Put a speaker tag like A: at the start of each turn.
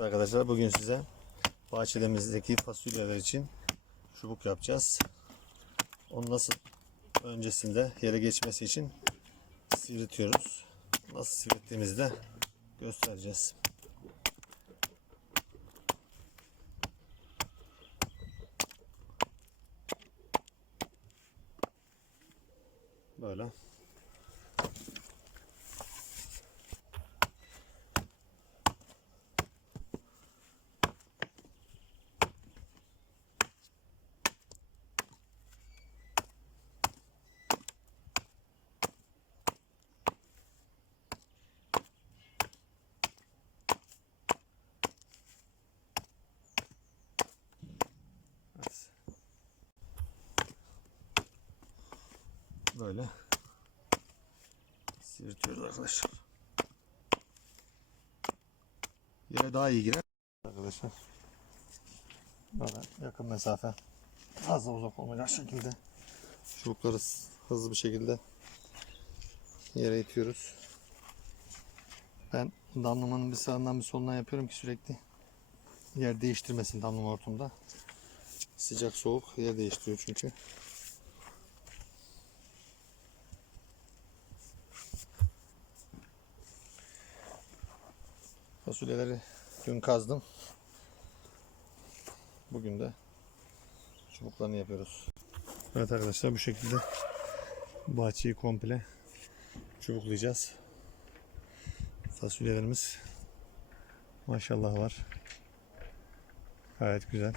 A: Arkadaşlar bugün size bahçemizdeki fasulyeler için çubuk yapacağız. Onu nasıl öncesinde yere geçmesi için sivriltiyoruz. Nasıl sivrittiğimizi de göstereceğiz. Böyle. Böyle sivriltiyoruz arkadaşlar. Yere daha iyi girer. Arkadaşlar. Böyle yakın mesafe. Fazla uzak olmayacak şekilde çubukları hızlı bir şekilde yere itiyoruz. Ben damlamanın bir sağından bir solundan yapıyorum ki sürekli yer değiştirmesin damlama hortumda. Sıcak soğuk yer değiştiriyor çünkü. Fasulyeleri dün kazdım. Bugün de çubuklarını yapıyoruz. Evet arkadaşlar bu şekilde bahçeyi komple çubuklayacağız. Fasulyelerimiz maşallah var. Gayet güzel.